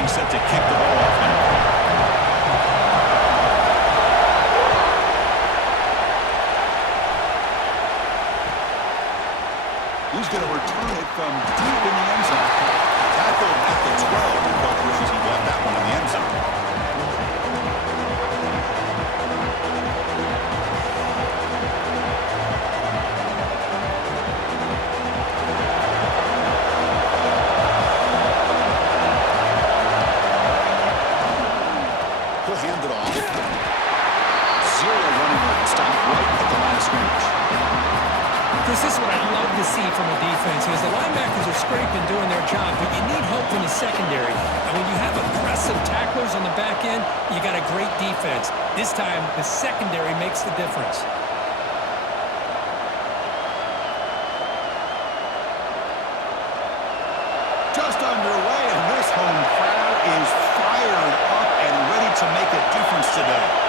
getting set to kick the ball off now. He's going to return it from deep in the end zone. Tackled at the 12. The coach wishes he left that one in the end zone. He'll hand it off. Zero running room. Stop right at the line of scrimmage. This is what I love to see from a defense is the linebackers are scraping, doing their job, but you need help from the secondary. And when you have aggressive tacklers on the back end, you got a great defense. This time, the secondary makes the difference. Just underway, and this home crowd is fired up and ready to make a difference today.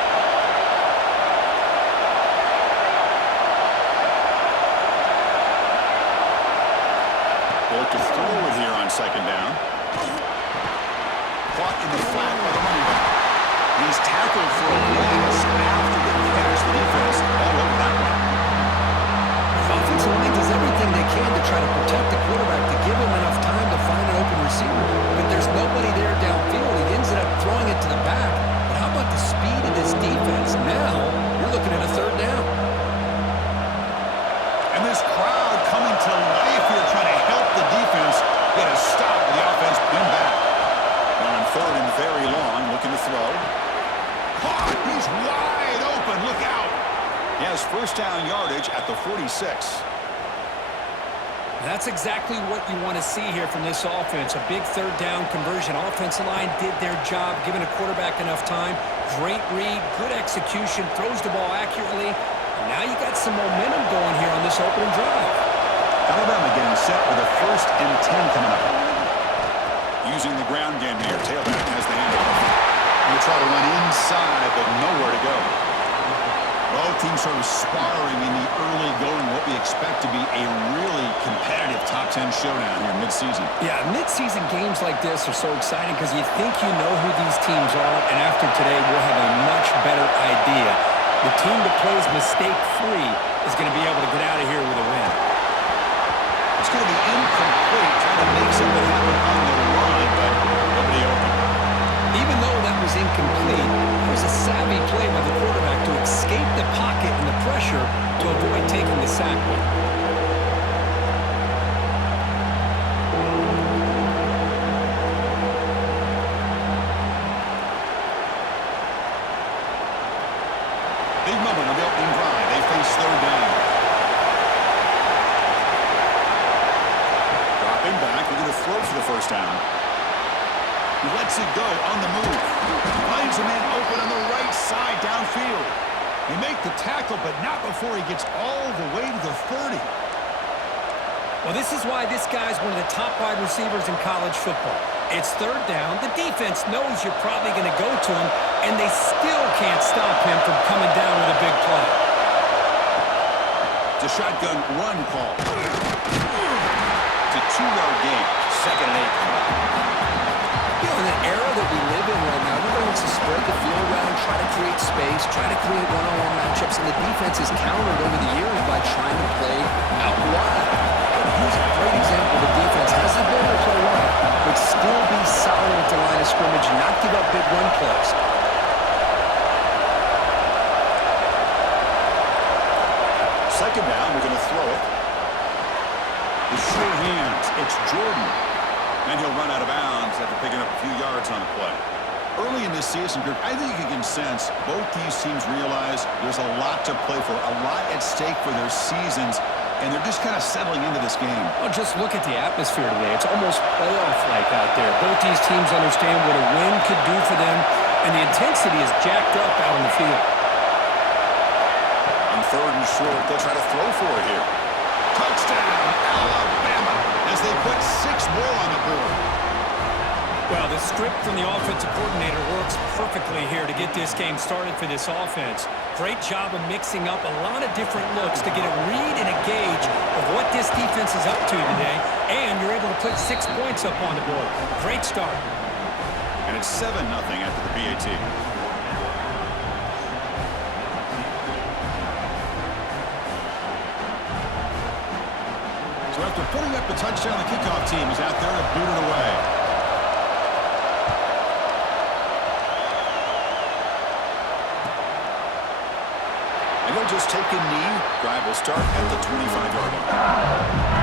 To throw it here on second down. Caught in the flat by the running back. He's tackled for a loss after the catch. The defense all over that one. The offensive line does everything they can to try to protect the quarterback, to give him enough time to find an open receiver. But there's nobody there downfield. He ends up throwing it to the back. But how about the speed of this defense? Now you're looking at a third down. And this crowd coming to life here trying to help the defense get a stop with the offense pinned back. On third and very long, looking to throw. Caught! He's wide open. Look out! He has first down yardage at the 46. That's exactly what you want to see here from this offense. A big third down conversion. Offensive line did their job, giving a quarterback enough time. Great read, good execution, throws the ball accurately. And now you got some momentum going here on this opening drive. Alabama getting set with a 1st and 10 coming up. Using the ground game here. Tailback has the handoff. He'll try to run inside, but nowhere to go. Both teams sort of sparring in the early going, what we expect to be a really competitive top 10 showdown here mid-season. Yeah, mid-season games like this are so exciting because you think you know who these teams are, and after today we'll have a much better idea. The team that plays mistake-free is going to be able to get out of here with a win. It's going to be incomplete, trying to make something happen on the run, but nobody open. Even though that was incomplete, it was a savvy play by the quarterback to escape the pocket and the pressure to avoid taking the sack with. Big moment of the opening drive. They face third down. Dropping back, we're going to throw for the first down. He lets it go on the move. Finds a man open on the right side downfield. They make the tackle, but not before he gets all the way to the 30. Well, this is why this guy's one of the top wide receivers in college football. It's third down. The defense knows you're probably going to go to him, and they still can't stop him from coming down with a big play. It's a shotgun run call. It's a 2-yard gain. 2nd and 8. You know, in the era that we live in right now, everybody wants to spread the field around, try to create space, try to create one-on-one matchups, and the defense is countered over the years by trying to play out wide. But here's a great example. The defense has the ability to play wide, but still be solid at the line of scrimmage and not give up big run plays. Second down, we're going to throw it. The sure hands, it's Jordan. And he'll run out of bounds after picking up a few yards on the play. Early in this season group, I think you can sense both these teams realize there's a lot to play for, a lot at stake for their seasons, and they're just kind of settling into this game. Well, just look at the atmosphere today. It's almost playoff-like out there. Both these teams understand what a win could do for them, and the intensity is jacked up out on the field. On third and short, they'll try to throw for it here. Touchdown, Alabama, as they put 6 more on the board. Well, the script from the offensive coordinator works perfectly here to get this game started for this offense. Great job of mixing up a lot of different looks to get a read and a gauge of what this defense is up to today, and you're able to put 6 points up on the board. Great start. And it's 7-0 after the PAT. So after putting up the touchdown, the kickoff team is out there to boot it away. And he'll just take a knee. Drive will start at the 25-yard line.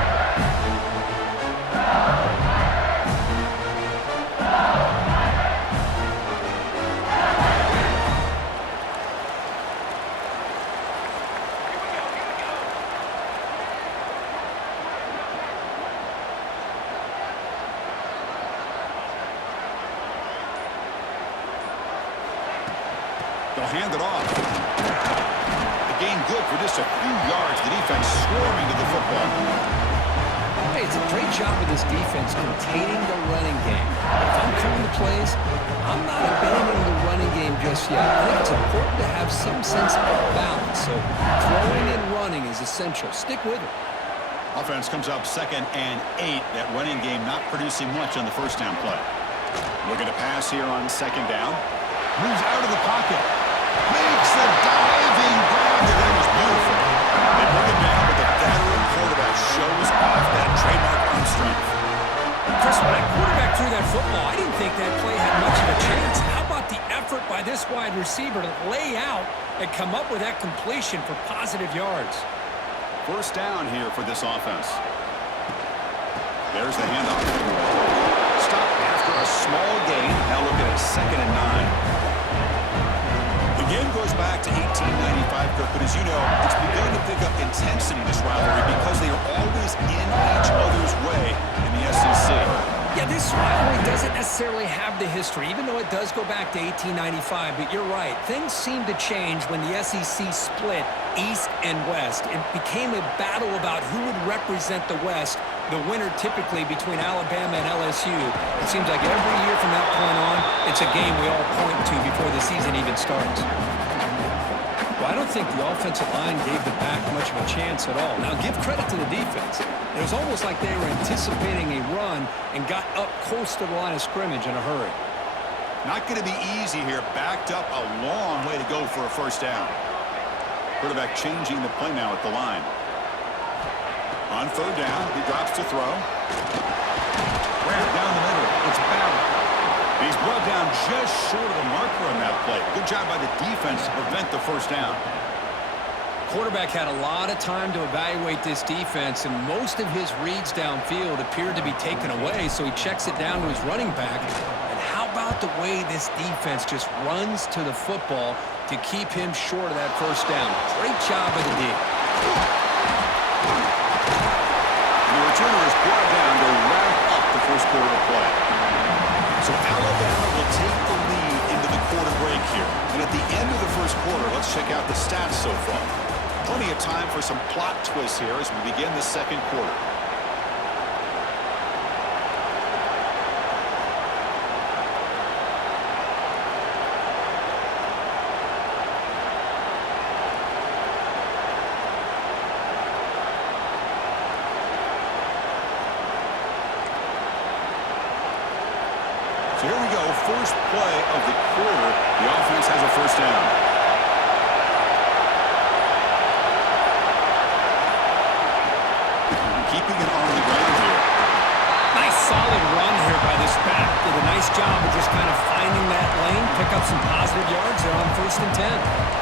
They'll hand it off. The gain good for just a few yards. The defense swarming to the football. Hey, it's a great job of this defense containing the running game. If I'm calling the plays, I'm not abandoning the running game just yet. I think it's important to have some sense of balance. So throwing and running is essential. Stick with it. Offense comes up 2nd and 8. That running game not producing much on the first down play. Looking to pass here on 2nd down. Moves out of the pocket. Makes the diving grab. That was beautiful. They bring it down, but the veteran quarterback shows off that trademark arm strength. Chris, when that quarterback threw that football, I didn't think that play had much of a chance. How about the effort by this wide receiver to lay out and come up with that completion for positive yards? First down here for this offense. There's the handoff. Stop after a small gain. Now looking at 2nd and 9. The game goes back to 1895, Kirk, but as you know, it's begun to pick up intensity, this rivalry, because they are always in each other's way in the SEC. Yeah, this rivalry doesn't necessarily have the history, even though it does go back to 1895, but you're right. Things seemed to change when the SEC split East and West. It became a battle about who would represent the West, the winner typically between Alabama and LSU. It seems like every year from that point on, it's a game we all point to before the season even starts. Well, I don't think the offensive line gave the back much of a chance at all. Now, give credit to the defense. It was almost like they were anticipating a run and got up close to the line of scrimmage in a hurry. Not going to be easy here. Backed up a long way to go for a first down. Quarterback changing the play now at the line. On 3rd down, he drops to throw. Right down the middle. It's Ballard. He's brought down just short of the marker on that play. Good job by the defense to prevent the first down. Quarterback had a lot of time to evaluate this defense, and most of his reads downfield appeared to be taken away, so he checks it down to his running back. And how about the way this defense just runs to the football to keep him short of that first down? Great job of the D. The returner is brought down to wrap up the first quarter of play. So Alabama will take the lead into the quarter break here. And at the end of the first quarter, let's check out the stats so far. Plenty of time for some plot twists here as we begin the second quarter. So here we go, first play of the quarter. The offense has a first down. Keeping it on the ground here. Nice solid run here by this back. Did a nice job of just kind of finding that lane, pick up some positive yards there on 1st and 10.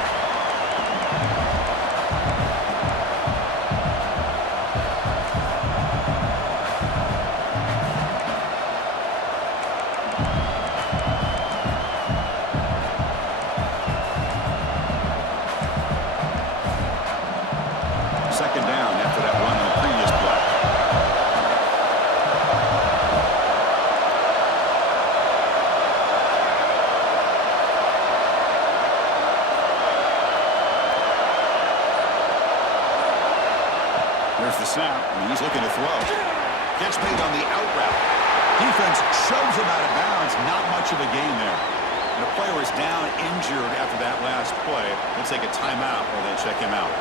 Second down after that run on the previous play. There's the snap, and he's looking to throw. Catch made on the out route. Defense shoves him out of bounds. Not much of a gain there. And the player is down injured after that last play. They'll take a timeout while they check him out.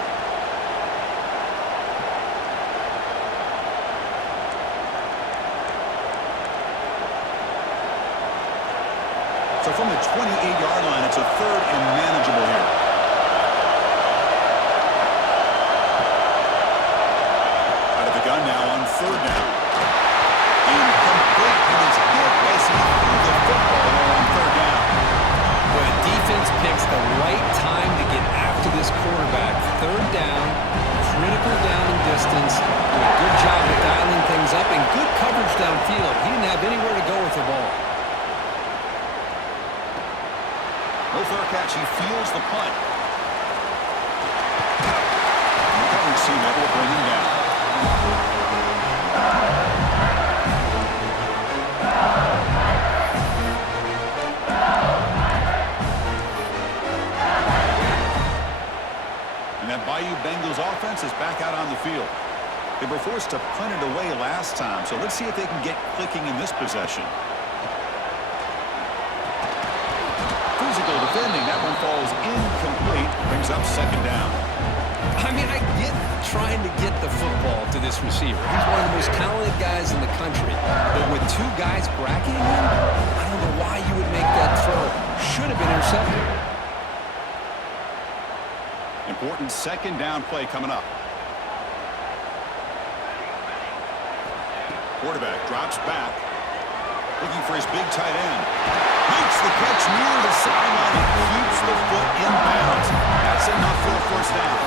So from the 28-yard line, it's a third and manageable here. Out of the gun now on third down. Incomplete. He was hit as he threw the football on third down. But the defense picks the right time to get after this quarterback. Third down, critical down and distance. Did a good job of dialing things up and good coverage downfield. He didn't have anywhere to go with the ball. No fair catch. He feels the punt. And the coverage team able to bring him down. And that Bayou Bengals offense is back out on the field. They were forced to punt it away last time, so let's see if they can get clicking in this possession. Physical defending. That one falls incomplete. Brings up second down. I mean, I get trying to get the football to this receiver. He's one of the most talented guys in the country. But with two guys bracketing him, I don't know why you would make that throw. Should have been intercepted. Important second down play coming up. Quarterback drops back. Looking for his big tight end. Makes the catch near the sideline and keeps the foot in bounds. That's enough for a first down.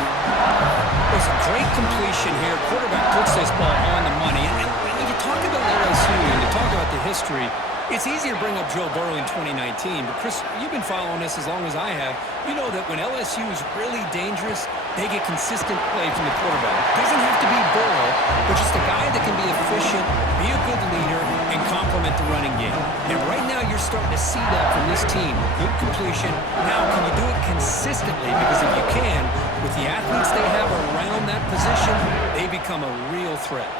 There's a great completion here. Quarterback puts this ball on the money. And when you talk about LSU and you talk about the history, it's easy to bring up Joe Burrow in 2019. But, Chris, you've been following this as long as I have. You know that when LSU is really dangerous, they get consistent play from the quarterback. Doesn't have to be Burrow, but just a guy that can be efficient, be a good leader, and complement the running game. And right now you're starting to see that from this team. Good completion. Now, can you do it consistently? Because if you can, with the athletes they have around that position, they become a real threat.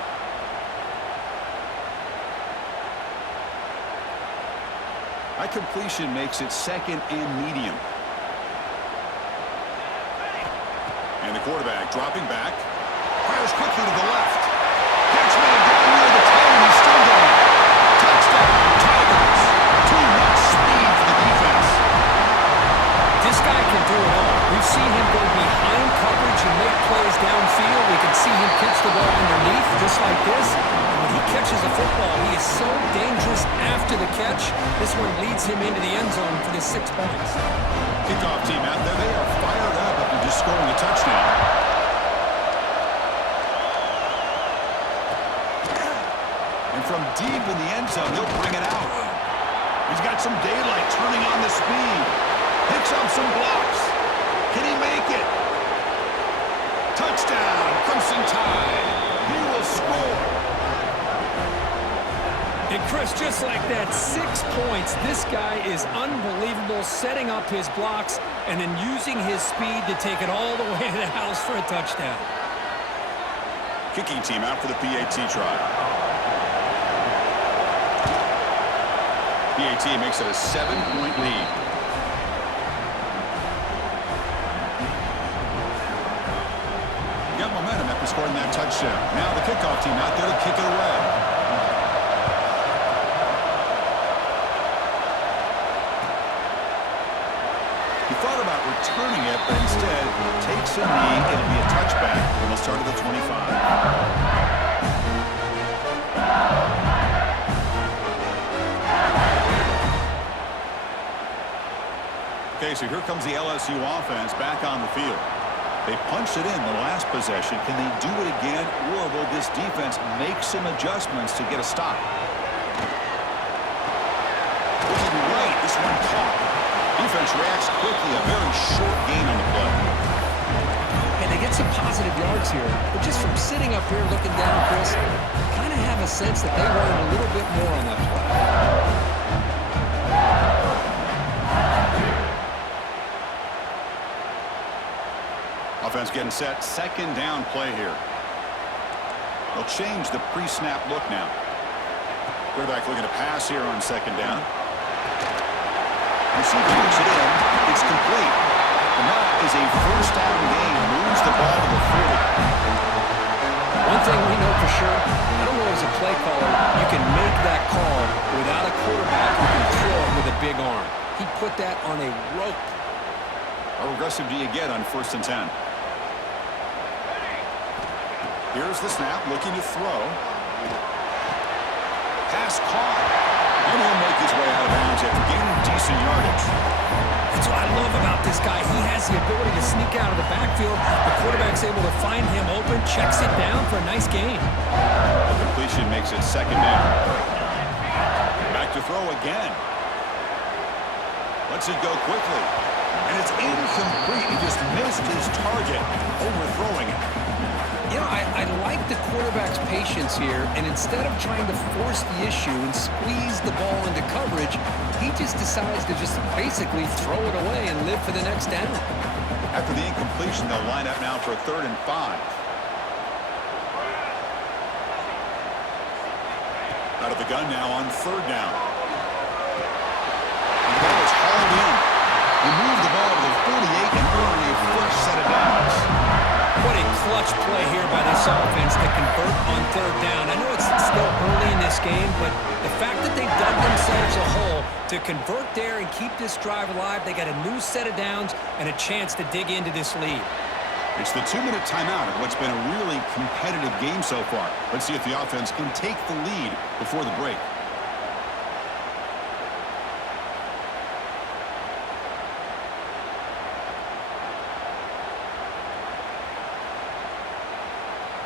That completion makes it second and medium. And the quarterback dropping back. Fires quickly to the left. Catch man down near the 10. He's still going. Touchdown, Tigers. Too much speed for the defense. This guy can do it all. We've seen him go behind coverage and make plays downfield. We can see him catch the ball underneath just like this. And when he catches a football, he is so dangerous after the catch. This one leads him into the end zone for the 6 points. Kickoff team out there. They are fired up after just scoring a touchdown. And from deep in the end zone, they'll bring it out. He's got some daylight turning on the speed. Picks up some blocks. Can he make it? Touchdown, Crimson Tide. He will score. And Chris, just like that, 6 points. This guy is unbelievable, setting up his blocks and then using his speed to take it all the way to the house for a touchdown. Kicking team out for the PAT try. PAT makes it a 7-point lead. Got momentum after scoring that touchdown. Now the kickoff team out there to kick it away. He thought about returning it, but instead takes a knee. It'll be a touchback, and they'll start at the 25. Okay, so here comes the LSU offense back on the field. They punched it in the last possession. Can they do it again, or will this defense make some adjustments to get a stop? Looking right, this one caught. Defense reacts quickly, a very short gain on the play. And they get some positive yards here, but just from sitting up here looking down, Chris, I kind of have a sense that they wanted a little bit more on that play. Offense getting set. Second down play here. They'll change the pre-snap look now. Quarterback looking to pass here on second down. Receiver puts it in. It's complete. And that is a first down gain. Moves the ball to the 40. One thing we know for sure, I don't know as a play caller, you can make that call without a quarterback who can throw it with a big arm. put that on a rope. How aggressive do you get on 1st and 10? Here's the snap, looking to throw. Pass caught. And he'll make his way out of bounds after gaining decent yardage. That's what I love about this guy. He has the ability to sneak out of the backfield. The quarterback's able to find him open, checks it down for a nice gain. The completion makes it 2nd down. Back to throw again. Lets it go quickly. And it's incomplete. He just missed his target, overthrowing it. You know, I like the quarterback's patience here, and instead of trying to force the issue and squeeze the ball into coverage, he just decides to just basically throw it away and live for the next down. After the incompletion, they'll line up now for a 3rd and 5. Out of the gun now on 3rd down. And the ball is hauled in. He moved the ball to the 48 and earned a fresh set of downs. What a clutch play here by this offense to convert on 3rd down. I know it's still early in this game, but the fact that they've dug themselves a hole to convert there and keep this drive alive, they got a new set of downs and a chance to dig into this lead. It's the 2-minute timeout of what's been a really competitive game so far. Let's see if the offense can take the lead before the break.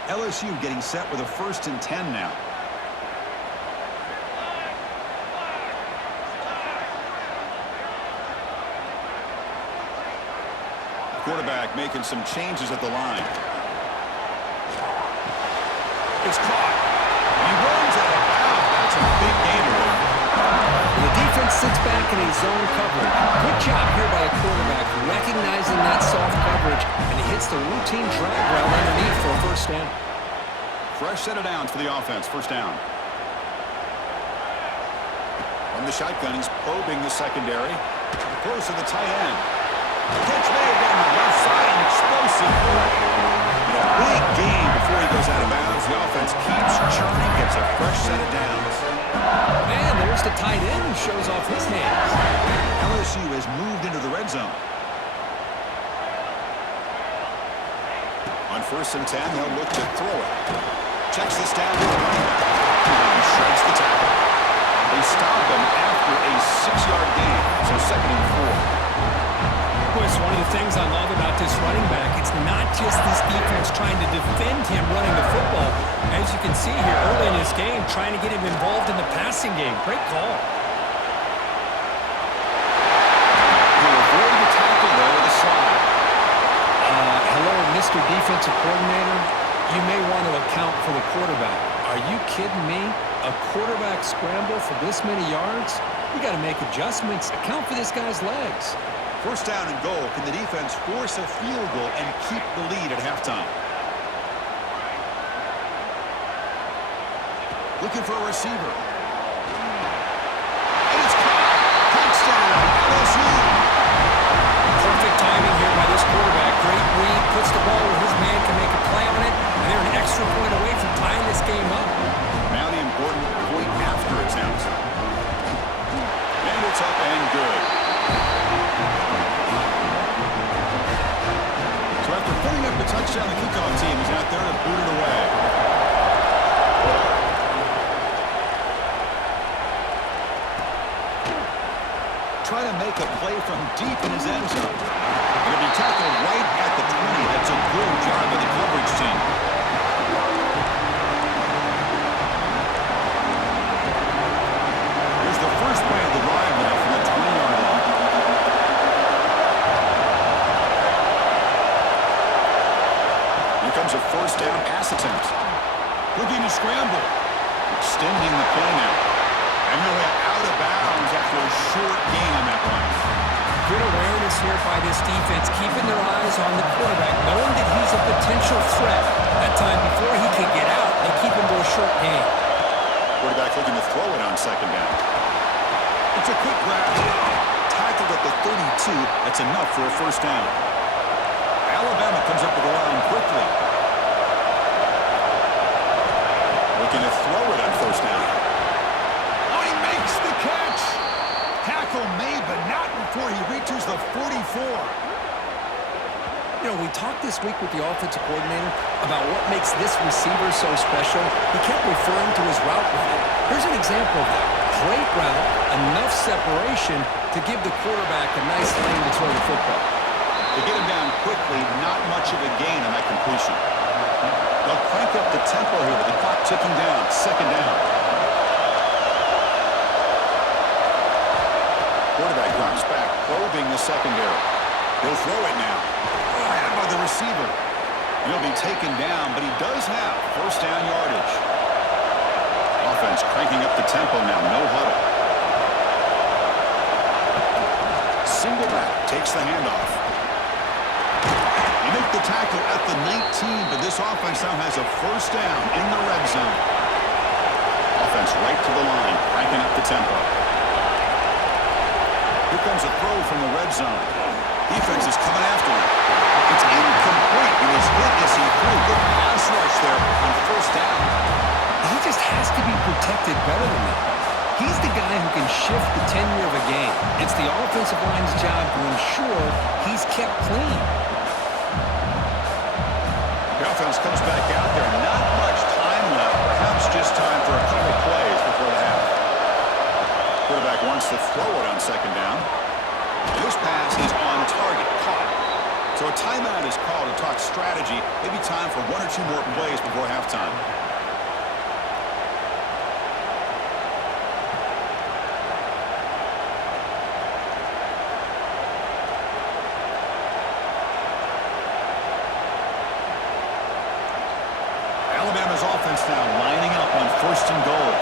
LSU getting set with a 1st and 10 now. Quarterback making some changes at the line. It's caught. He runs out of bounds. That's a big gain. The defense sits back in a zone coverage. Good job here by the quarterback, recognizing that soft coverage, and he hits the routine drag route underneath for a 1st down. Fresh set of downs for the offense. 1st down. From the shotgun, he's probing the secondary. Close to the tight end. Catch made down the left side, explosive. And a big gain before he goes out of bounds. The offense keeps churning, gets a fresh set of downs. And there's the tight end who shows off his hands. LSU has moved into the red zone. On 1st and 10, they'll look to throw it. Checks this down to the running back. He shreds the tackle. They stop him after a 6-yard gain, so 2nd and 4. Boy, it's one of the things I love about this running back. It's not just this defense trying to defend him running the football. As you can see here early in this game, trying to get him involved in the passing game. Great call. He'll avoid the tackle there with a slide. Hello, Mr. Defensive Coordinator. You may want to account for the quarterback. Are you kidding me? A quarterback scramble for this many yards? We got to make adjustments. Account for this guy's legs. 1st down and goal. Can the defense force a field goal and keep the lead at halftime? Looking for a receiver. And it's caught. Touchdown, LSU. Perfect timing here by this quarterback. Great read. Puts the ball where his man can make a play on it. And they're an extra point away from tying this game up. Now the important point after attempt. And it's up and good. So after putting up the touchdown, the kickoff team is out there to boot it away. Trying to make a play from deep in his end zone. It'll be tackled right at the 20. That's a good job by the coverage team. Here's the first play of the drive now from the 20-yard line. Here comes a 1st down pass attempt. Looking to scramble. Extending the play now. And he'll head out of bounds after a short gain on that run. Good awareness here by this defense, keeping their eyes on the quarterback, knowing that he's a potential threat. That time before he can get out, they keep him to a short gain. Quarterback looking to throw it on 2nd down. It's a quick grab. Tackled at the 32. That's enough for a 1st down. Alabama comes up with the line quickly. Looking to throw it on 1st down. Oh, he makes the catch. tackle made, but not before he reaches the 44. You know, we talked this week with the offensive coordinator about what makes this receiver so special. He kept referring to his route running. Here's an example of that. Great route, enough separation to give the quarterback a nice lane to throw the football. To get him down quickly, not much of a gain on that completion. They'll crank up the tempo here with the clock ticking down. Second down. Quarterback drops back, probing the secondary. He'll throw it now. Grabbed by the receiver. He'll be taken down, but he does have first down yardage. Offense cranking up the tempo now. No huddle. Single back takes the handoff. They make the tackle at the 19, but this offense now has a first down in the red zone. Offense right to the line, cranking up the tempo. Here comes a throw from the red zone. Defense is coming after him. It's incomplete. He was hit as he threw. Good pass rush there on first down. He just has to be protected better than that. He's the guy who can shift the tenure of a game. It's the offensive line's job to ensure he's kept clean. The offense comes back out there. Not much time left. Perhaps just time for a couple plays before the half. Quarterback wants to throw it on second down. This pass is on target. Caught. So a timeout is called to talk strategy. Maybe time for one or two more plays before halftime. Alabama's offense now lining up on first and goal.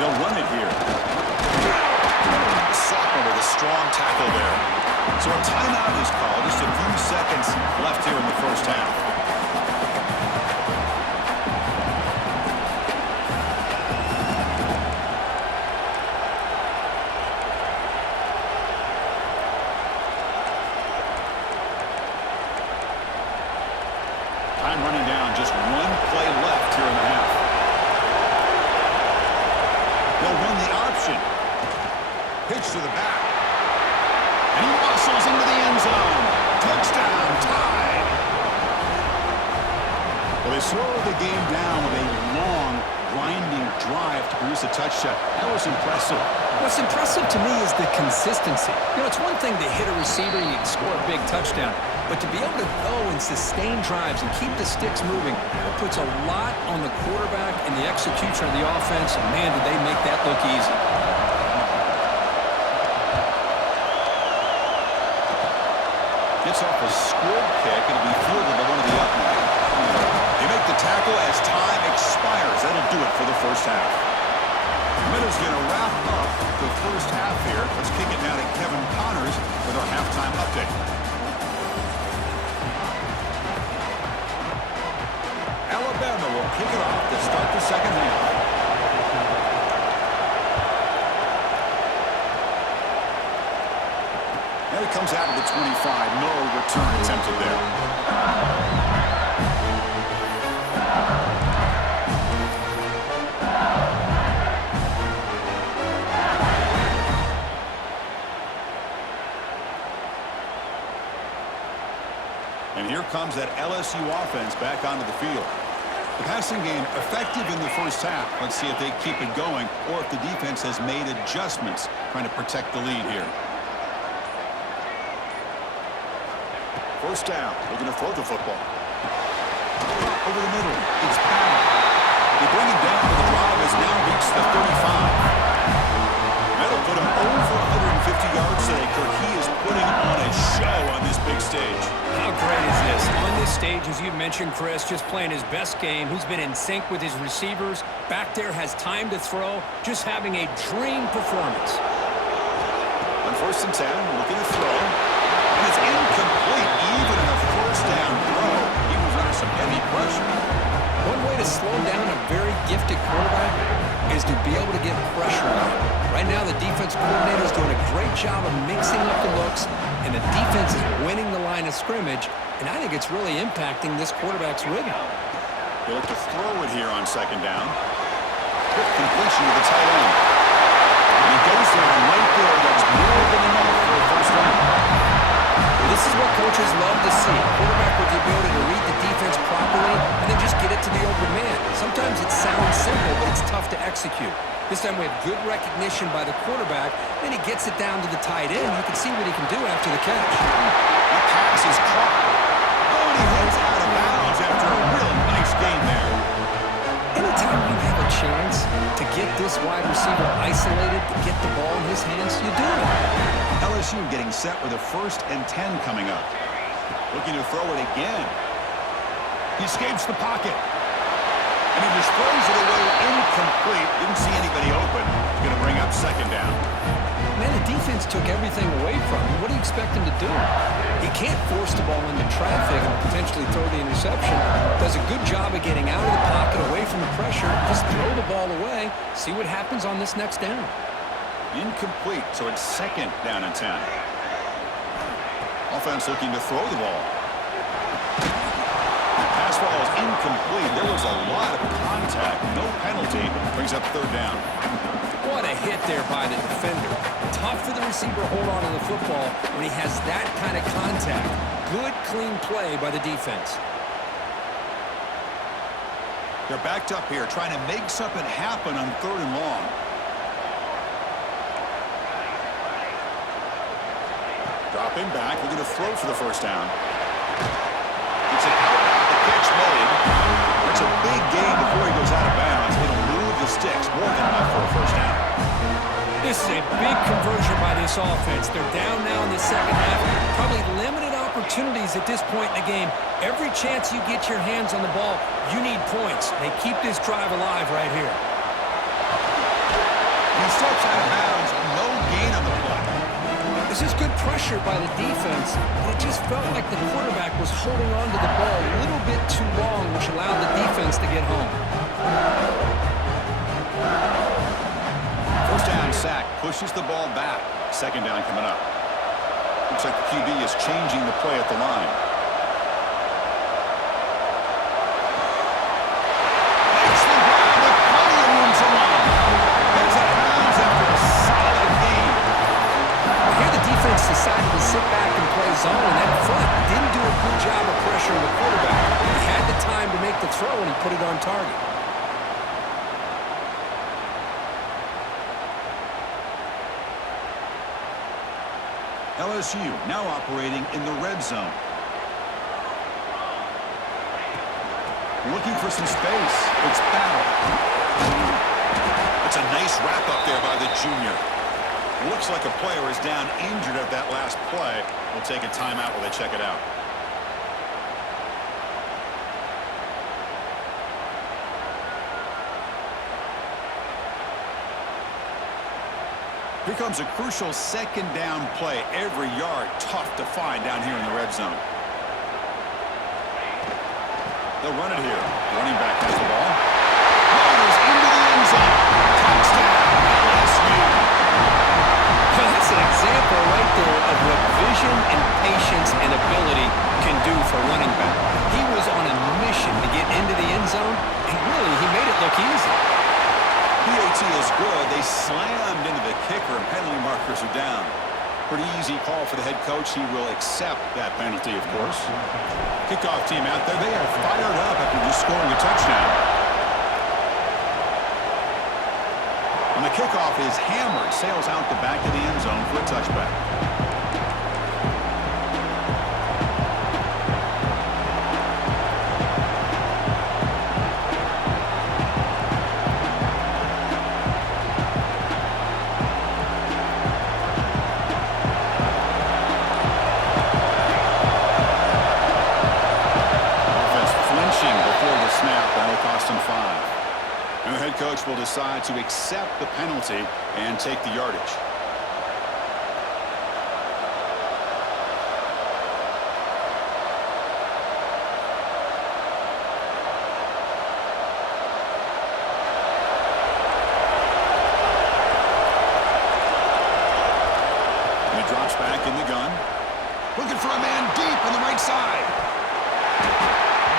They'll run it here. The sophomore with a strong tackle there. So a timeout is called. Just a few seconds left here in the first half. Time running down. Just one play left here in the half. They'll run the option. Pitch to the back. And he muscles into the end zone. Touchdown, tied. Well, they slow the game down with a long, grinding drive to produce a touchdown. That was impressive. What's impressive to me is the consistency. You know, it's one thing to hit a receiver and you can score a big touchdown. But to be able to go and sustain drives and keep the sticks moving, it puts a lot on the quarterback and the execution of the offense. And, man, did they make that look easy. Gets off a squib kick. It'll be fielded by one of the up men. They make the tackle as time expires. That'll do it for the first half. Minutes going to wrap up the first half here. Let's kick it now to Kevin Connors with our halftime update. Alabama will kick it off to start the second half. Now he comes out of the 25. No return attempted there. And here comes that LSU offense back onto the field. The passing game effective in the first half. Let's see if they keep it going or if the defense has made adjustments trying to protect the lead here. First down. They're going to throw the football. Over the middle. It's Powell. They bring him down, but the drive has now reached the 35. That'll put him over 150 yards today. Kirk, he is putting on a show on this big stage. How great is this? On this stage, as you mentioned, Chris, just playing his best game. He's been in sync with his receivers. Back there, has time to throw. Just having a dream performance. On first and 10, looking to throw. And it's incomplete. Even in a first down throw, he was under some heavy pressure. One way to slow down a very gifted quarterback is to be able to get pressure on him. Right now, the defense coordinator is doing a great job of mixing up the looks, and the defense is winning the line of scrimmage, and I think it's really impacting this quarterback's rhythm. They look to throw it here on second down. Quick completion to the tight end. And he goes there and right there. That's more than enough for a first down. Well, this is what coaches love to see. A quarterback with the ability to read the defense properly and then just get it to the open man. Sometimes it sounds simple, but it's tough to execute. This time we have good recognition by the quarterback. Then he gets it down to the tight end. You can see what he can do after the catch. That pass is caught. Oh, and he heads out of bounds after a real nice game there. Anytime you have a chance to get this wide receiver isolated, to get the ball in his hands, you do it. LSU getting set with a 1st and 10 coming up. Looking to throw it again. He escapes the pocket. And he just throws it away incomplete. Didn't see anybody open. He's going to bring up second down. Man, the defense took everything away from him. What do you expect him to do? He can't force the ball into traffic and potentially throw the interception. Does a good job of getting out of the pocket, away from the pressure. Just throw the ball away. See what happens on this next down. Incomplete, so it's second down and 10. Offense looking to throw the ball. Pass ball is incomplete. There was a lot of contact. No penalty. Brings up third down. What a hit there by the defender. Tough for the receiver to hold on to the football when he has that kind of contact. Good, clean play by the defense. They're backed up here, trying to make something happen on 3rd and long. Dropping back, looking to throw for the first down. It's an out, the catch made. That's a big gain before he goes out of bounds. It'll move the sticks, more than enough for a first down. This is a big conversion by this offense. They're down now in the second half. Probably limited opportunities at this point in the game. Every chance you get your hands on the ball, you need points. They keep this drive alive right here. He steps out of bounds. No gain on the play. This is good pressure by the defense, but it just felt like the quarterback was holding on to the ball a little bit too long, which allowed the defense to get home. First down sack, pushes the ball back. Second down coming up. Looks like the QB is changing the play at the line. Excellent grab. The play moves along. Goes out of bounds after a solid gain. Here the defense decided to sit back and play zone, and that front didn't do a good job of pressuring the quarterback. He had the time to make the throw, and he put it on target. LSU now operating in the red zone. Looking for some space. It's Battle. It's a nice wrap up there by the junior. Looks like a player is down injured at that last play. We'll take a timeout while they check it out. Here comes a crucial second down play. Every yard tough to find down here in the red zone. They'll run it here. Running back has the ball. Runners into the end zone. Touchdown, LSU. Well, that's an example right there of what vision and patience and ability can do for a running back. He was on a mission to get into the end zone, and really, he made it look easy. PAT is good. They slammed into the kicker, and penalty markers are down. Pretty easy call for the head coach. He will accept that penalty, of course. Kickoff team out there. They are fired up after just scoring a touchdown. And the kickoff is hammered. Sails out the back of the end zone for a touchback. And the head coach will decide to accept the penalty and take the yardage. And he drops back in the gun. Looking for a man deep on the right side.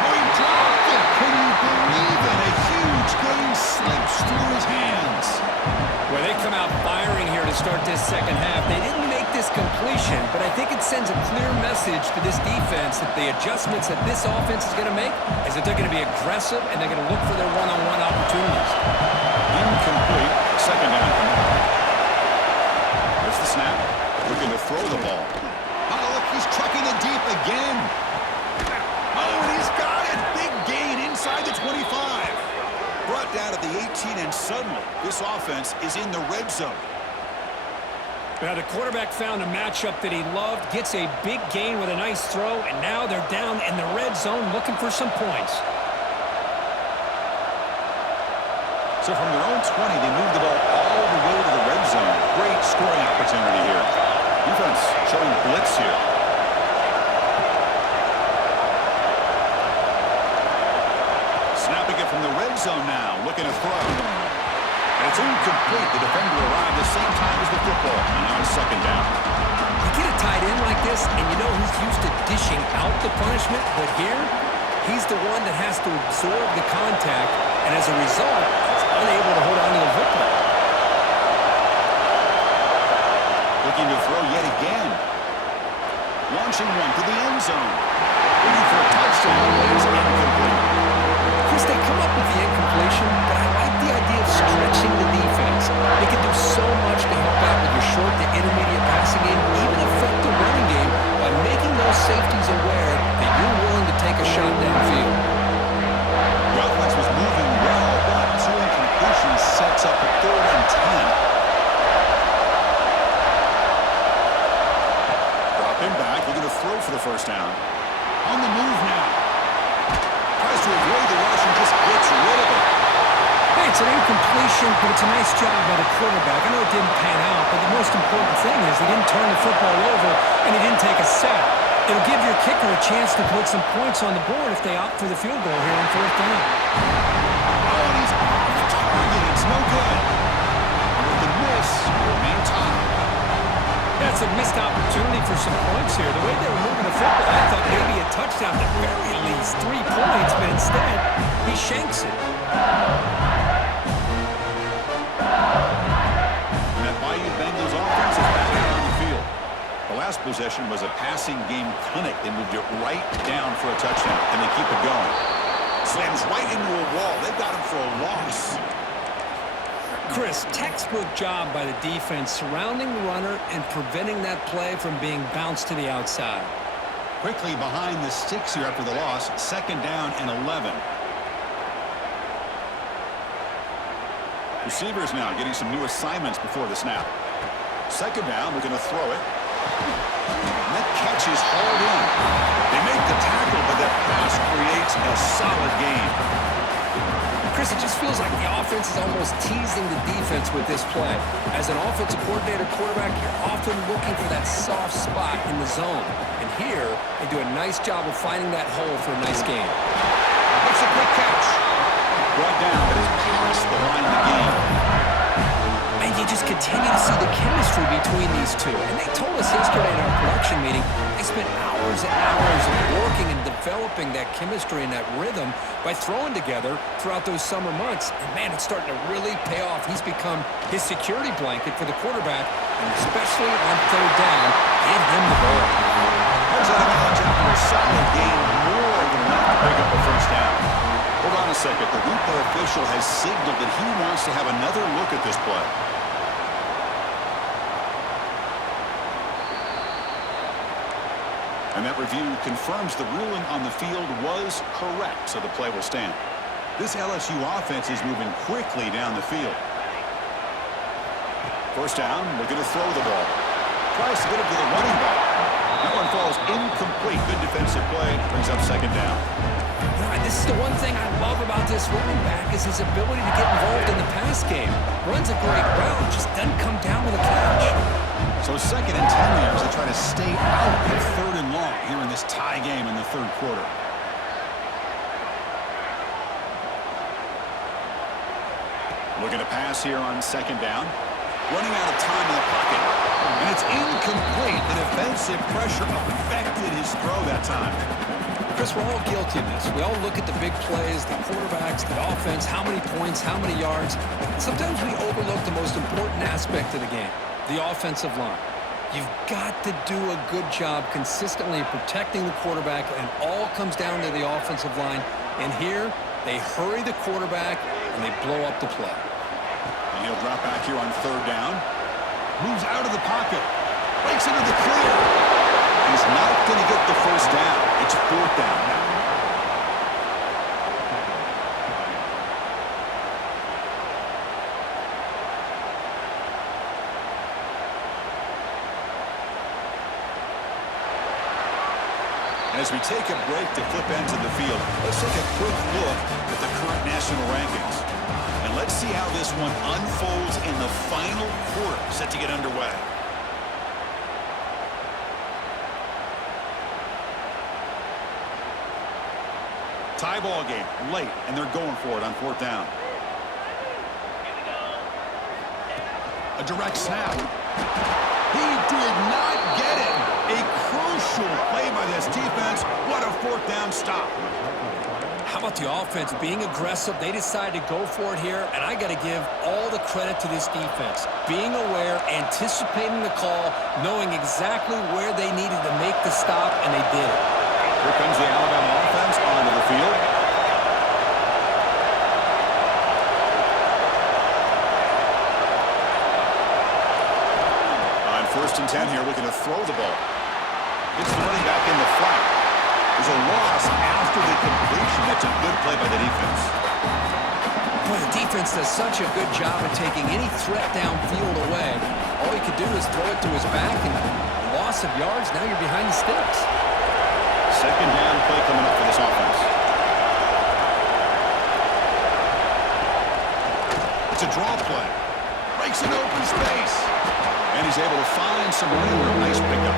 Oh, he dropped it. Can you believe start this second half. They didn't make this completion, but I think it sends a clear message to this defense that the adjustments that this offense is going to make is that they're going to be aggressive and they're going to look for their one-on-one opportunities. Incomplete. Second down coming up. There's the snap. Looking to throw the ball. Oh, look, he's trucking it deep again. Oh, and he's got it. Big gain inside the 25. Brought down at the 18, and suddenly this offense is in the red zone. Now the quarterback found a matchup that he loved, gets a big gain with a nice throw, and now they're down in the red zone looking for some points. So from their own 20, they move the ball all the way to the red zone. Great scoring opportunity here. Defense showing blitz here. Snapping it from the red zone now, looking to throw. And it's incomplete. The defender arrived the same time as the football. And now it's second down. You get a tight end like this, and you know he's used to dishing out the punishment, but here, he's the one that has to absorb the contact, and as a result, he's unable to hold on to the football. Looking to throw yet again. Launching one to the end zone. Looking for a touchdown. It's incomplete. Chris, they come up with the incompletion, but I like the idea of stretching the defense. They can do so much to help out with your short to intermediate passing game, even affect the running game by making those safeties aware that you're willing to take a shot downfield. The offense was moving well, but two incompletions sets up a 3rd and 10. Drop him back. Looking to throw for the first down. On the move now. Tries to avoid the rush and just gets rid of it. Hey, it's an incompletion, but it's a nice job by the quarterback. I know it didn't pan out, but the most important thing is he didn't turn the football over and he didn't take a sack. It'll give your kicker a chance to put some points on the board if they opt for the field goal here on 4th down. Oh, and he's off target. It's no good. And with the miss, remain tied. That's a missed opportunity for some points here. The way they were moving the football, I thought maybe a touchdown, at the very least 3 points, but instead, he shanks it. And that Bayou Bengals offense is back out on the field. The last possession was a passing game clinic. They moved it right down for a touchdown. Can they keep it going? Slams right into a wall. They've got him for a loss. Chris, textbook job by the defense surrounding the runner and preventing that play from being bounced to the outside. Quickly behind the sticks here after the loss. 2nd down and 11. Receivers now getting some new assignments before the snap. 2nd down, we're going to throw it. And that catch is hauled in. They make the tackle, but that pass creates a solid gain. Chris, it just feels like the offense is almost teasing the defense with this play. As an offensive coordinator quarterback, you're often looking for that soft spot in the zone. And here, they do a nice job of finding that hole for a nice gain. Makes a quick catch. Brought down, but is past the line of the game. And you just continue to see the chemistry between these two. And they told us yesterday in our production meeting, they spent hours and hours of working and developing that chemistry and that rhythm by throwing together throughout those summer months. And man, it's starting to really pay off. He's become his security blanket for the quarterback, and especially on 3rd down, give him the ball. Heads out of bounds after a solid gain, more than enough to pick up a 1st down. Hold on a second. The replay official has signaled that he wants to have another look at this play. And that review confirms the ruling on the field was correct, so the play will stand. This LSU offense is moving quickly down the field. 1st down, looking to throw the ball. Tries to get it to the running back. That one falls incomplete. Good defensive play. Brings up 2nd down. You know, this is the one thing I love about this running back is his ability to get involved in the pass game. Runs a great route, just doesn't come down with a catch. So 2nd and 10 there as they try to stay out of 3rd and long here in this tie game in the 3rd quarter. Looking to pass here on 2nd down. Running out of time in the pocket. And it's incomplete. The defensive pressure affected his throw that time. Chris, we're all guilty of this. We all look at the big plays, the quarterbacks, the offense, how many points, how many yards. Sometimes we overlook the most important aspect of the game. The offensive line. You've got to do a good job consistently protecting the quarterback, and all comes down to the offensive line. And here, they hurry the quarterback, and they blow up the play. And he'll drop back here on third down. Moves out of the pocket. Breaks into the clear. He's not going to get the first down. It's fourth down now. As we take a break to flip into the field, let's take a quick look at the current national rankings. And let's see how this one unfolds in the final quarter set to get underway. Tie ball game, late, and they're going for it on fourth down. A direct snap. He did not get it. A crucial play by this defense. What a fourth down stop. How about the offense being aggressive? They decided to go for it here, and I got to give all the credit to this defense. Being aware, anticipating the call, knowing exactly where they needed to make the stop, and they did it. Here comes the Alabama offense onto the field. On 1st and 10 here, looking to throw the ball. Gets the running back in the flat. There's a loss after the completion. It's a good play by the defense. Boy, the defense does such a good job of taking any threat downfield away. All he could do is throw it to his back, and loss of yards, now you're behind the sticks. Second down play coming up for this offense. It's a draw play. Breaks an open space. And he's able to find some room. Nice pickup.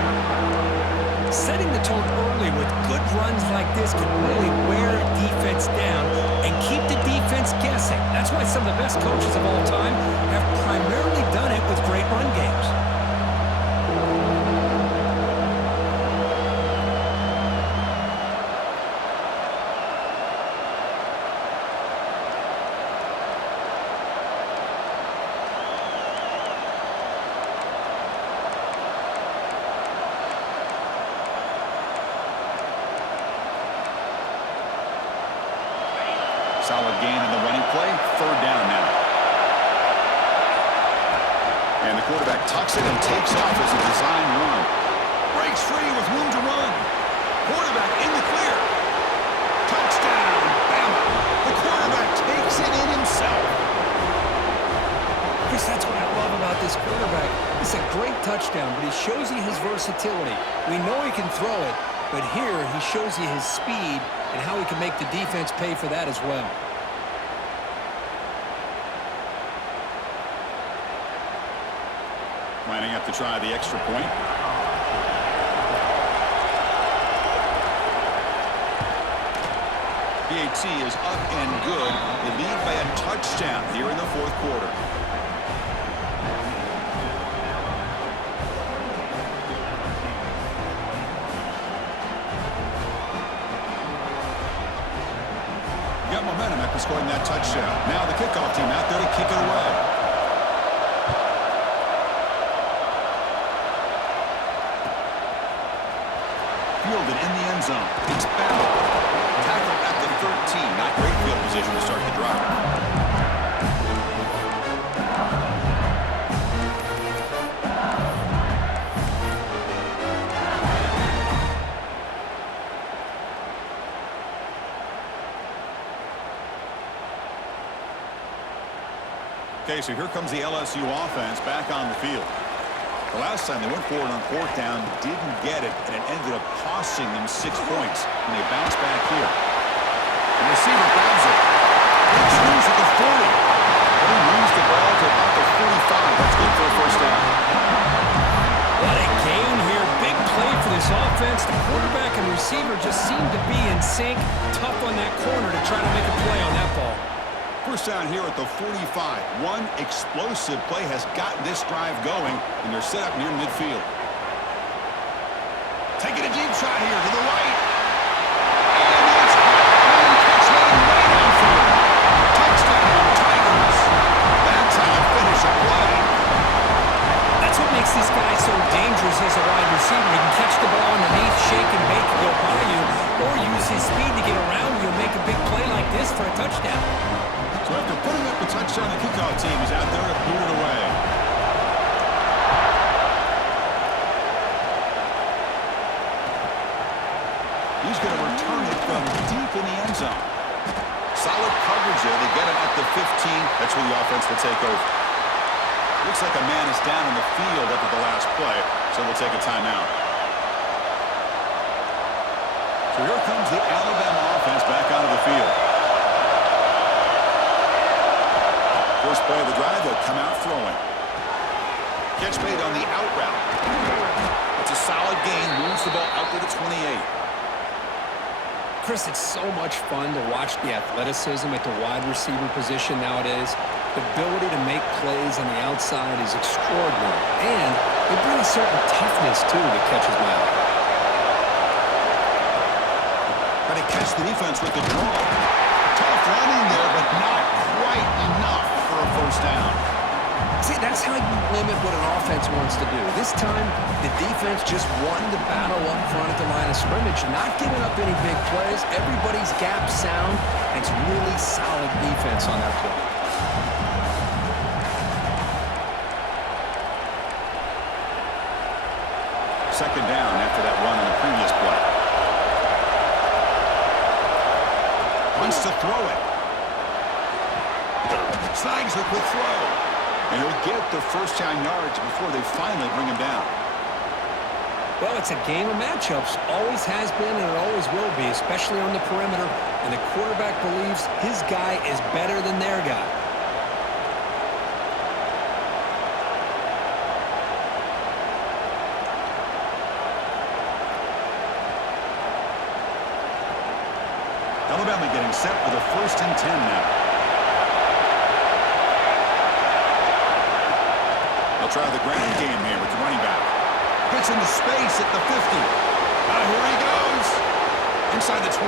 Setting the tone early with good runs like this can really wear a defense down and keep the defense guessing. That's why some of the best coaches of all time have primarily done it with great run games. Solid gain in the running play. Third down now. And the quarterback tucks it and takes off as a design run. Breaks free with room to run. Quarterback in the clear. Touchdown, Bama. The quarterback takes it in himself. Chris, that's what I love about this quarterback. It's a great touchdown, but he shows you his versatility. We know he can throw it, but here he shows you his speed and how he can make the defense pay for that as well. Lining up to try the extra point. PAT is up and good. They lead by a touchdown here in the fourth quarter. Got momentum after scoring that touchdown. Now the kickoff team out there to kick it away. Fielded in the end zone. It's Bama. Tackled at the 13. Not great field position to start the drive. Okay, so here comes the LSU offense back on the field. The last time they went forward on fourth down, didn't get it, and it ended up costing them 6 points when they bounced back here. The receiver grabs it. Makes moves at the 40. He moves the ball to about the 45. That's good for a first down. What a gain here. Big play for this offense. The quarterback and receiver just seem to be in sync. Tough on that corner to try to make a play on that ball. First down here at the 45. One explosive play has gotten this drive going, and they're set up near midfield. Taking a deep shot here to the right. And it's catch one way downfield. Touchdown, Tigers. That's how you finish a play. That's So the kickoff team is out there to boot it away. He's going to return it from deep in the end zone. Solid coverage there. They get him at the 15. That's where the offense will take over. Looks like a man is down in the field after the last play, so we'll take a timeout. So here comes the Alabama offense back onto the field. First play of the drive, they'll come out throwing. Catch made on the out route. It's a solid gain, moves the ball out to the 28. Chris, it's so much fun to watch the athleticism at the wide receiver position nowadays. The ability to make plays on the outside is extraordinary. And they bring a certain toughness, too, that catches my eye. Trying to catch the defense with the draw. Tough running there, but not quite enough for a first down. See, that's how you limit what an offense wants to do. This time, the defense just won the battle up front at the line of scrimmage, not giving up any big plays. Everybody's gap sound, and it's really solid defense on that play. Second down after that run on the previous play. Wants to throw it. Snags a quick throw. And he'll get the first down yards before they finally bring him down. Well, it's a game of matchups. Always has been and it always will be, especially on the perimeter. And the quarterback believes his guy is better than their guy. Alabama getting set with a 1st and 10 now. They'll try the ground game here with the running back. Gets into space at the 50. Here he goes. Inside the 20.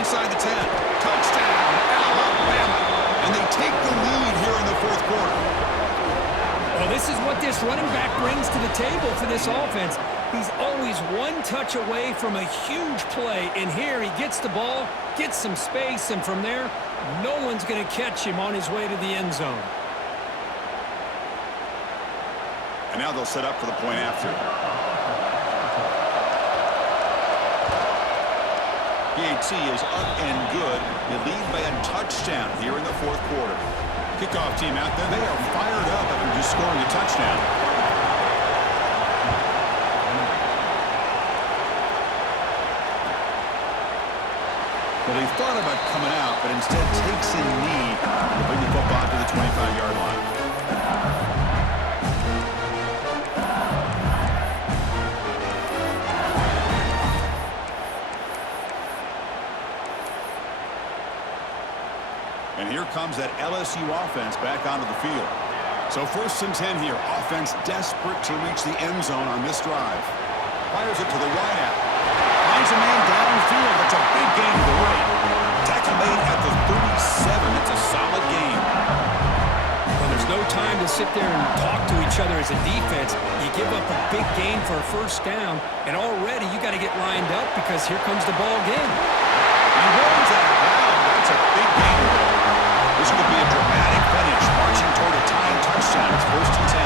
Inside the 10. Touchdown, Alabama. And they take the lead here in the 4th quarter. Well, this is what this running back brings to the table for this offense. He's always one touch away from a huge play. And here he gets the ball, gets some space, and from there, no one's going to catch him on his way to the end zone. And now they'll set up for the point after. PAT is up and good. They lead by a touchdown here in the 4th quarter. Kickoff team out there. They are fired up after just scoring a touchdown. Well, they thought about coming out, but instead takes a knee to bring the football to the 25-yard line. And here comes that LSU offense back onto the field. So 1st and 10 here. Offense desperate to reach the end zone on this drive. Fires it to the wide out. Finds a man downfield. That's a big gain to the right. Tackle made at the 37. It's a solid game. Well, there's no time to sit there and talk to each other as a defense. You give up a big gain for a first down, and already you got to get lined up because here comes the ball game. He runs out of bounds. That's a big gain. This could be a dramatic finish, marching toward a tying touchdown. It's 1st and 10.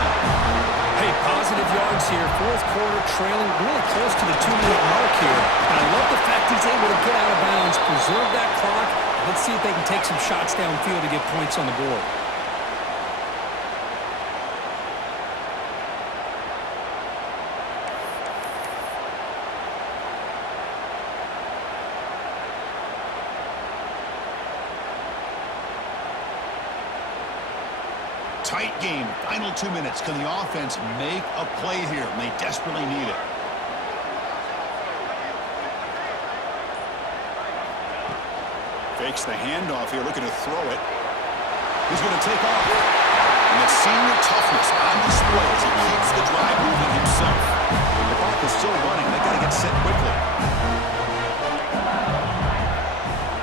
Hey, positive yards here. 4th quarter, trailing really close to the 2-minute mark here. And I love the fact he's able to get out of bounds, preserve that clock. Let's see if they can take some shots downfield to get points on the board. Tight game. Final 2 minutes. Can the offense make a play here? And they desperately need it. Fakes the handoff here, looking to throw it. He's going to take off. And the senior toughness on display as he keeps the drive moving himself. The clock is still running. They got to get set quickly.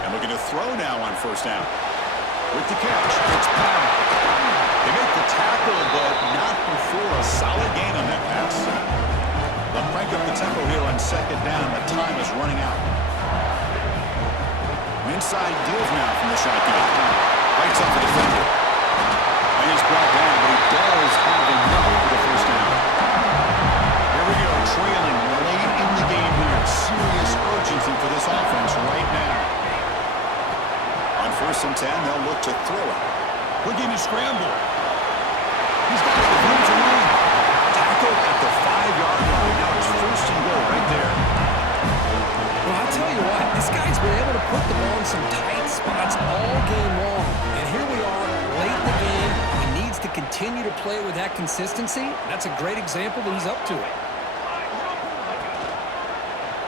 And looking to throw now on 1st down. With the catch, it's Powell. They make the tackle, but not before a solid gain on that pass. They'll crank up the tempo here on 2nd down. The time is running out. Inside deals now from the shotgun. Bites off the defender. looking to scramble. He's got the room to run. Tackled at the 5-yard line. Now it's first and goal right there. Well, I'll tell you what, this guy's been able to put the ball in some tight spots all game long. And here we are, late in the game. He needs to continue to play with that consistency. That's a great example that he's up to it.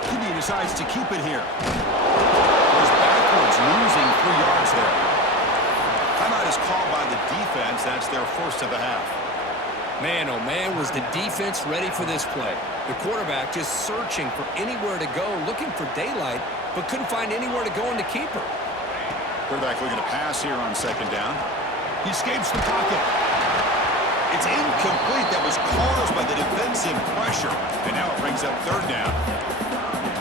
He decides to keep it here. Goes backwards, losing 3 yards there. Timeout is called by the defense. That's their first of the half. Man, oh man, was the defense ready for this play. The quarterback just searching for anywhere to go, looking for daylight, but couldn't find anywhere to go in the keeper. Quarterback looking to pass here on second down. He escapes the pocket. It's incomplete. That was caused by the defensive pressure. And now it brings up third down.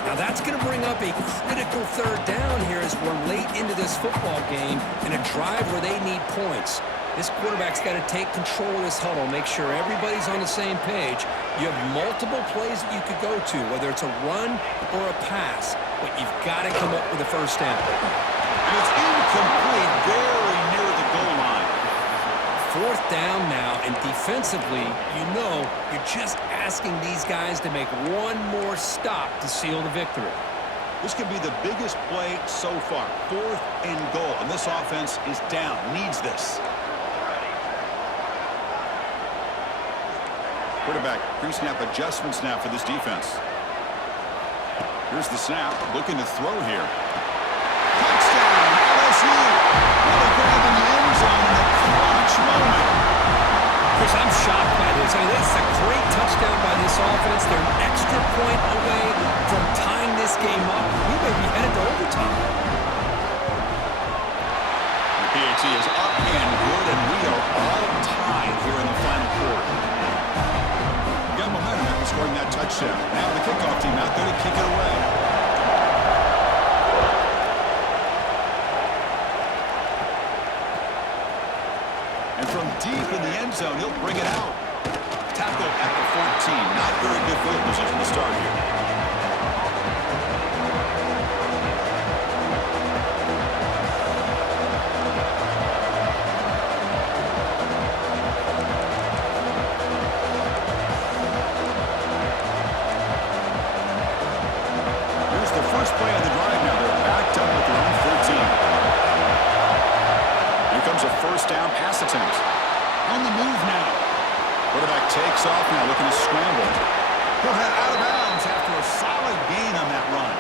Now that's going to bring up a critical third down here as we're late into this football game in a drive where they need points. This quarterback's got to take control of this huddle, make sure everybody's on the same page. You have multiple plays that you could go to, whether it's a run or a pass, but you've got to come up with a first down. And it's incomplete, very near the goal line. Fourth down now, and defensively, you know you're just asking these guys to make one more stop to seal the victory. This could be the biggest play so far. 4th and goal, and this offense is down, needs this. Quarterback pre-snap adjustments now for this defense. Here's the snap, looking to throw here. Touchdown, LSU! Really grabbing the end zone in a clutch moment. Chris, I'm shocked by this. I mean, this is a great touchdown by this offense. They're an extra point away from tying this game up. We may be headed to overtime. The PAT is up and good, and we are all tied here in the final quarter. Got momentum after scoring that touchdown. Now the kickoff team out there to kick it away. And from deep in the end zone, he'll bring it out. Tackle at the 14. Not very good field position to start here. Here's the first play of the drive now. They're backed up at their own 13. Here comes a first down pass attempt. On the move now. Quarterback takes off now, looking to scramble. He'll head out of bounds after a solid gain on that run.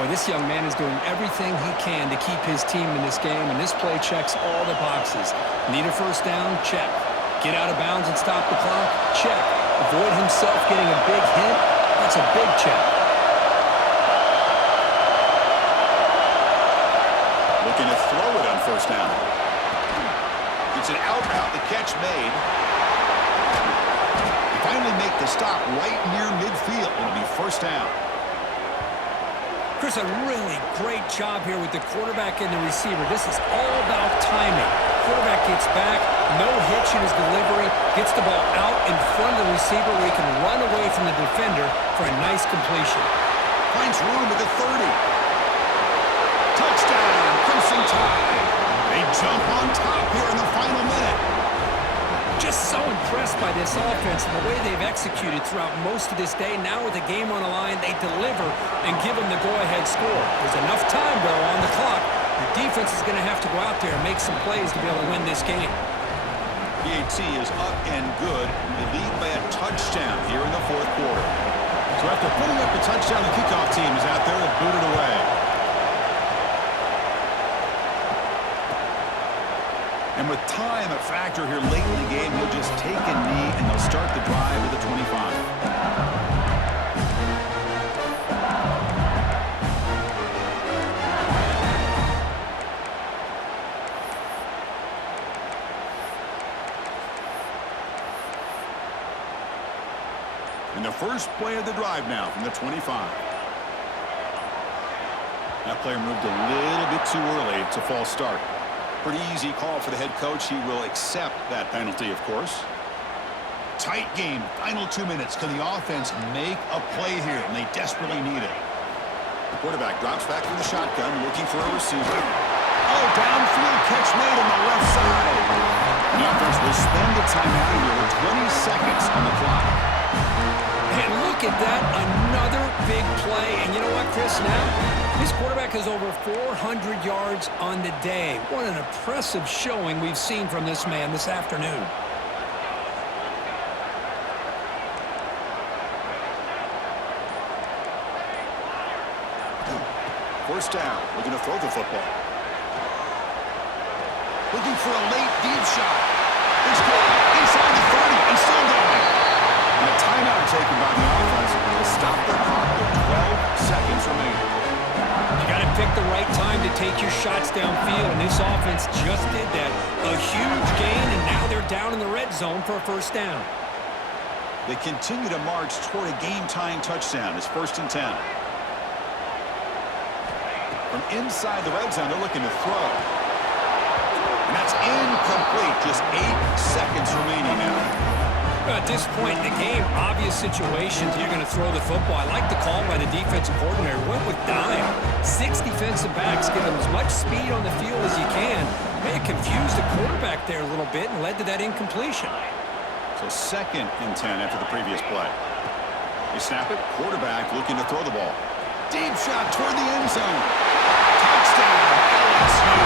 Boy, this young man is doing everything he can to keep his team in this game, and this play checks all the boxes. Need a first down? Check. Get out of bounds and stop the clock? Check. Avoid himself getting a big hit? That's a big check. Looking to throw it on first down. It's an out route, the catch made. They finally make the stop right near midfield. It'll be first down. Chris, a really great job here with the quarterback and the receiver. This is all about timing. Quarterback gets back, no hitch in his delivery, gets the ball out in front of the receiver where he can run away from the defender for a nice completion. Finds room at the 30. Touchdown, Crimson Tide. They jump on top here in the final minute. Just so impressed by this offense and the way they've executed throughout most of this day. Now with the game on the line, they deliver and give them the go-ahead score. There's enough time, though, on the clock. The defense is going to have to go out there and make some plays to be able to win this game. PAT is up and good. They lead by a touchdown here in the fourth quarter. So after putting up the touchdown, the kickoff team is out there to boot it away. And with time a factor here late in the game, he'll just take a knee and they'll start the drive with a 25. And the first play of the drive now from the 25. That player moved a little bit too early. It's a false start. Pretty easy call for the head coach. He will accept that penalty, of course. Tight game. Final 2 minutes. Can the offense make a play here? And they desperately need it. The quarterback drops back from the shotgun, looking for a receiver. Oh, downfield catch made on the left side. a timeout here with 20 seconds on the clock. And look at that, another big play. And you know what, Chris, now this quarterback has over 400 yards on the day. What an impressive showing we've seen from this man this afternoon. First down, looking to throw the football. Looking for a late deep shot. It's good. Inside the 30 and still going. And a timeout taken by the offense to stop the clock with 12 seconds remaining. You got to pick the right time to take your shots downfield, and this offense just did that. A huge gain, and now they're down in the red zone for a first down. They continue to march toward a game-tying touchdown. It's 1st and 10. From inside the red zone, they're looking to throw. And that's incomplete. Just 8 seconds remaining now. At this point in the game, obvious situations, you're going to throw the football. I like the call by the defensive coordinator. Went with dime. 6 defensive backs, give them as much speed on the field as you can. May have confused the quarterback there a little bit and led to that incompletion. So 2nd and 10 after the previous play. They snap it. Quarterback looking to throw the ball. Deep shot toward the end zone. Touchdown, LSU.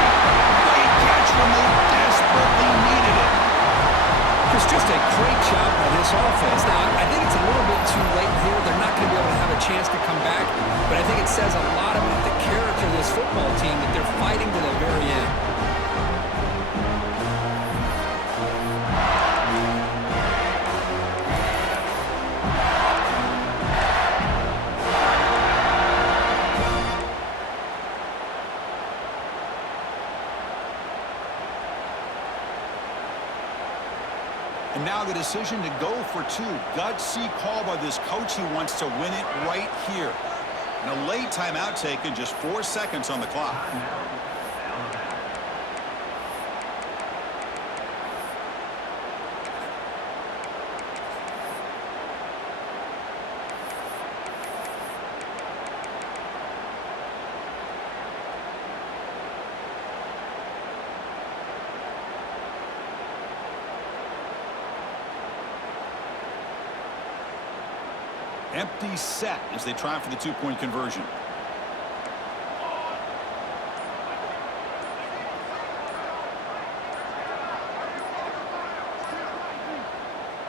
Great catch when they desperately needed it. It's just a great job by this offense. Now, I think it's a little bit too late here. They're not going to be able to have a chance to come back, but I think it says a lot about the character of this football team that they're fighting to the very end. And now the decision to go for 2. Gutsy call by this coach. He wants to win it right here. And a late timeout taken, just 4 seconds on the clock. Empty set as they try for the 2-point conversion.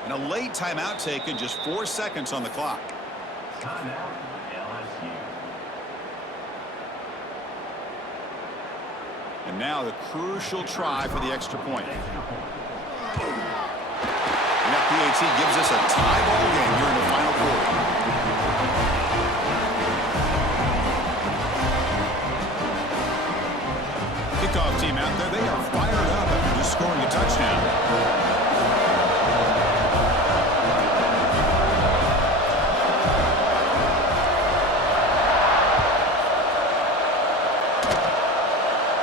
And a late timeout taken, just 4 seconds on the clock. Timeout, LSU. And now the crucial try for the extra point. And that PAT gives us a tie ball game here in the final quarter. Kickoff team out there, they are fired up after just scoring a touchdown.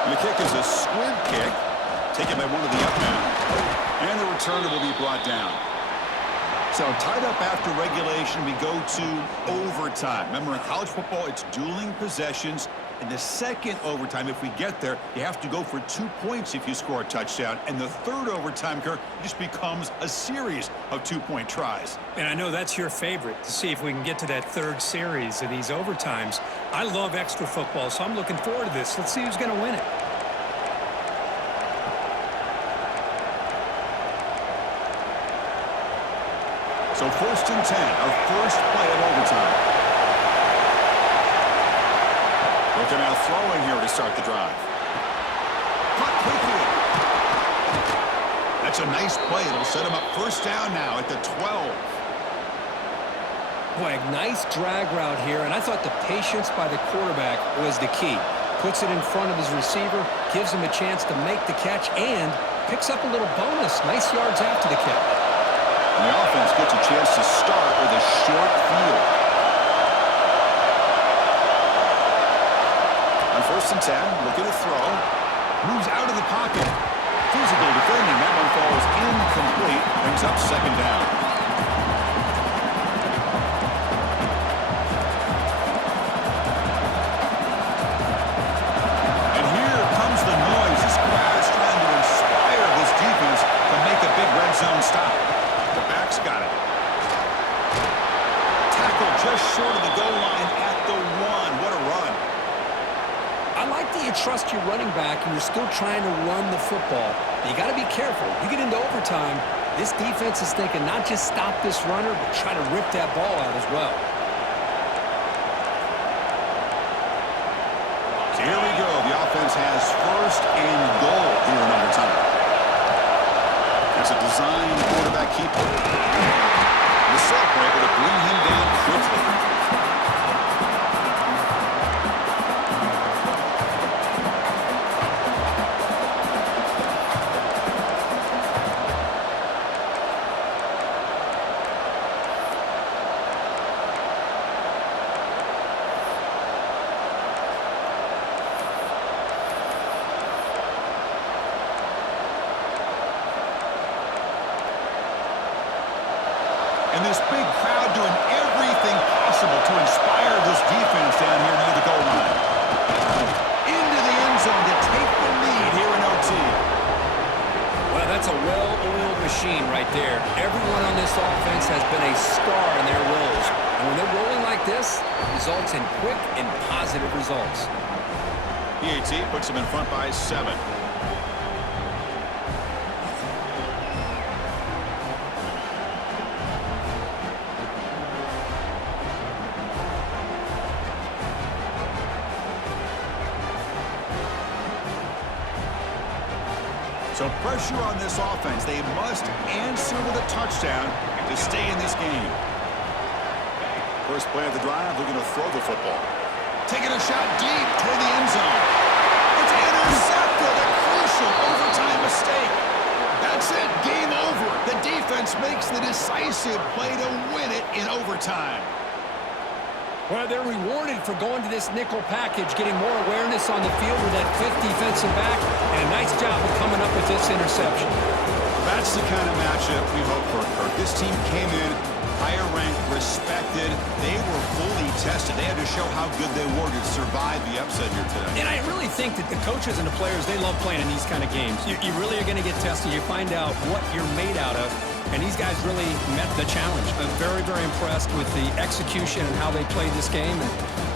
And the kick is a squib kick, taken by one of the up men. And the returner will be brought down. So tied up after regulation, we go to overtime. Remember, in college football, it's dueling possessions. In the second overtime, if we get there, you have to go for 2 points if you score a touchdown. And the third overtime, Kirk, just becomes a series of 2-point tries. And I know that's your favorite, to see if we can get to that third series of these overtimes. I love extra football, so I'm looking forward to this. Let's see who's going to win it. So 1st and 10, our first play of overtime. Looking out throwing here to start the drive. Cut quickly. That's a nice play. It'll set him up first down now at the 12. Boy, a nice drag route here, and I thought the patience by the quarterback was the key. Puts it in front of his receiver, gives him a chance to make the catch, and picks up a little bonus. Nice yards after the catch. And the offense gets a chance to start with a short field. On 1st and 10, looking to throw. Moves out of the pocket. Physical defending. That one falls incomplete. Brings up 2nd down. And here comes the noise as Crowder's trying to inspire this defense to make a big red zone back, and you're still trying to run the football. You got to be careful. You get into overtime, this defense is thinking not just stop this runner, but try to rip that ball out as well. So here we go. The offense has first and goal here in overtime. There's a design quarterback keeper. The Sophomore able to bring him down quickly. And this big crowd doing everything possible to inspire this defense down here near the goal line. Into the end zone to take the lead here in OT. Well, that's a well-oiled machine right there. Everyone on this offense has been a star in their roles. And when they're rolling like this, it results in quick and positive results. PAT puts them in front by 7. So pressure on this offense. They must answer with a touchdown to stay in this game. First play of the drive, they're going to throw the football. Taking a shot deep toward the end zone. It's intercepted. A crucial overtime mistake. That's it. Game over. The defense makes the decisive play to win it in overtime. Well, they're rewarded for going to this nickel package, getting more awareness on the field with that fifth defensive back, and a nice job of coming up with this interception. That's the kind of matchup we hope for, Kirk. This team came in higher ranked, respected. They were fully tested. They had to show how good they were to survive the upset here today. And I really think that the coaches and the players, they love playing in these kind of games. You really are going to get tested. You find out what you're made out of. And these guys really met the challenge. I'm very, very impressed with the execution and how they played this game. And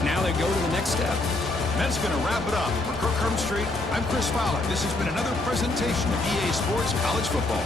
now they go to the next step. And that's going to wrap it up. For Kirk Street, I'm Chris Fowler. This has been another presentation of EA Sports College Football.